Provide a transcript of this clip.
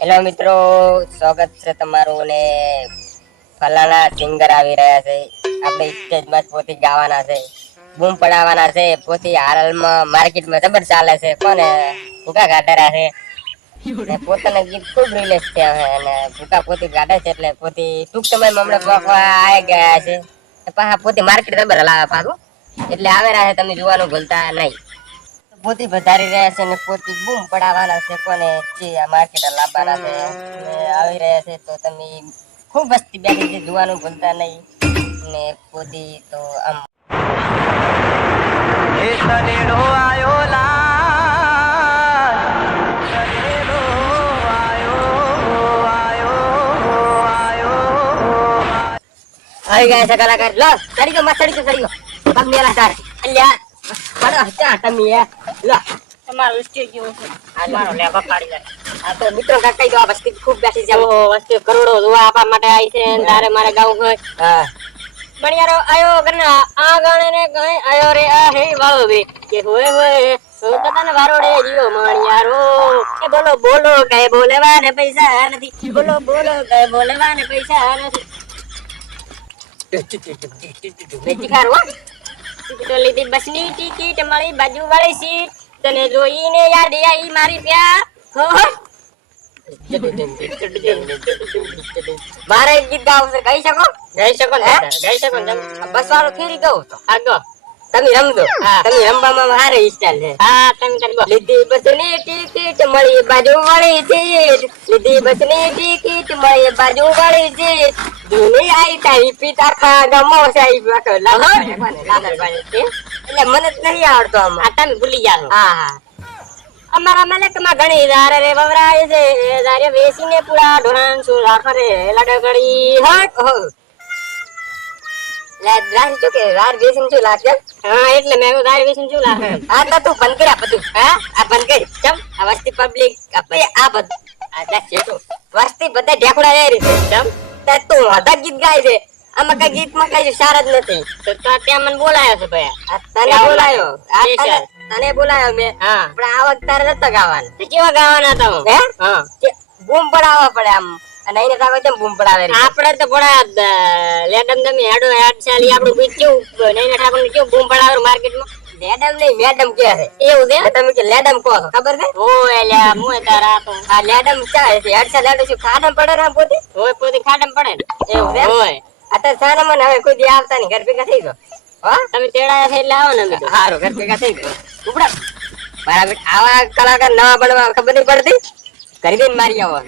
Hello મિત્રો, સ્વાગત છે તમારું. ને ફલાણા સિંગર આવી રહ્યા છે. આપણે સ્ટેજમાં પોતે ગાવાના છે, બૂમ પડાવવાના છે. પોતે હાલમાં માર્કેટમાં જબર ચાલે છે. કોને ભૂકા કાઢેરા છે ને પોતાના ગીત ખૂબ રિલીઝ થયા છે અને ભૂકા પોતે કાઢે છે. એટલે પોતે ટૂંક સમયમાં હમણાં આવી ગયા છે. પાછા પોતે માર્કેટ જબર હલાવે પાછું, એટલે આવે રહ્યા છે. તમે જોવાનું ભૂલતા નહીં. પોતી વધારી રહ્યા છે ને પોતી બૂમ પડાવવાના છે. કોને માર્કેટ લાવવાના છે ને આવી રહ્યા છે. તો તમે ખૂબ વસ્તી બેઠી છે, જોવાનું ભૂલતા નહીં. ને પોતી તો આમ આવી ગયા છે કલાકાર. લો ચડી ગયો, મસ્ત ચડી ગયો. પગ મેલા તાર અલ્યા બડો હચા તમે લો તમારું સ્ટેજ જેવું છે. આ મારો લેવા પાડી જાય. આ તો મિત્રો કાકા જો આ વસ્તી ખૂબ બેઠી છે. વસ્તી કરોડો જોવા આપવા માટે આવી છે. તારે મારે ગાવું હોય હા પણ યાર આયો કરના આ ગાણે ને કઈ આયો રે આ હે વાળો બે કે હોય હોય સોતતાને વારોડે જીવો માણિયારો કે બોલો બોલો કઈ બોલેવા ને પૈસા નથી. બોલો બોલો કઈ બોલેવા ને પૈસા નથી. બેચીકાર હો ટિકિટો લીધી બસની ટિકિટ મળી બાજુ વાળી સીટ તને જોઈને યાદ આવી મારી પ્યાર હો મારે એક ગીત ગાવું છે, ગાઈ શકો? ગઈ શકો ને હે? ગઈ શકો ને બસ વાળો ફેરી ગાઉં તો આગો તમે રમજો. હા. તમે રમવામાં મારે સ્ટાઈલ છે. હા તમે કરી લીધી બસની ટિકિટ મળી બાજુ વાળી સીટ. લીધી બસની ટિકિટ મળી બાજુ વાળી સીટ. દુની આઈ તારી પિતા ખા ગમો સાહેબ વાતો એટલે મને જ નહીં આવડતો આમાં. આ તમે ભૂલી જાઓ હા હા અમારા મલકમાં ઘણી ધારે રે વવરાય છે ધારે વેસીને પૂરા ઢોરાન શું રાખરે લડગડી હટ હો લે રાજ જો કે રાર વેસન શું લાગે. હા એટલે મેં ધારે વેસીને શું લાગે આ તો તું બંધ કર્યા બધું. હા આ બંધ કરી ચમ આ વસ્તી પબ્લિક આ બધું આ છેટો વસ્તી બધા ઢેકડા રહી છે. ચમ તે તું હતા ગીત ગાય છે. આમાં કઈ ગીતમાં કઈ સાર જ નથી. તો ત્યાં મને બોલાયો છે ભાઈ આ તને બોલાયો. આ તને બોલાયો મેં. હા પણ આ વખત તારે નતો ગાવાનું. તો કેવા ગાવાના હતા હું હે હા બૂમ પડાવવા પડે આમ. અને એને તાવે તેમ બૂમ પડાવે રે. આપણે તો પડા લેડમ તમે હેડો હેડ ચાલી આપણું બીજ કેવું નહીં ઠાકોર ને કેવું બૂમ પડાવે માર્કેટમાં લેડમ નહીં મેડમ કે છે. એવું છે તમે કે લેડમ કહો છો, ખબર છે? ઓય લ્યા મુએ તારા તો આ લેડમ ચાલે છે. હેડસા લેડમ શું ખાડમ પડે રા પોતે. ઓય પોતે ખાડમ પડે ને એવું છે? ઓય આ તો સાનામાં હવે કોઈ દી આવતા નહીં. ઘર ભેગા થઈ ગયો. હા તમે તેડાયા છે એટલે આવો ને અમે તો હારું ઘર ભેગા થઈ ગયો. ઉપડા મારા બેટા આવા કલાકાર નવા બનવા ખબર નહીં પડતી. કરી દઈને મારી આવો.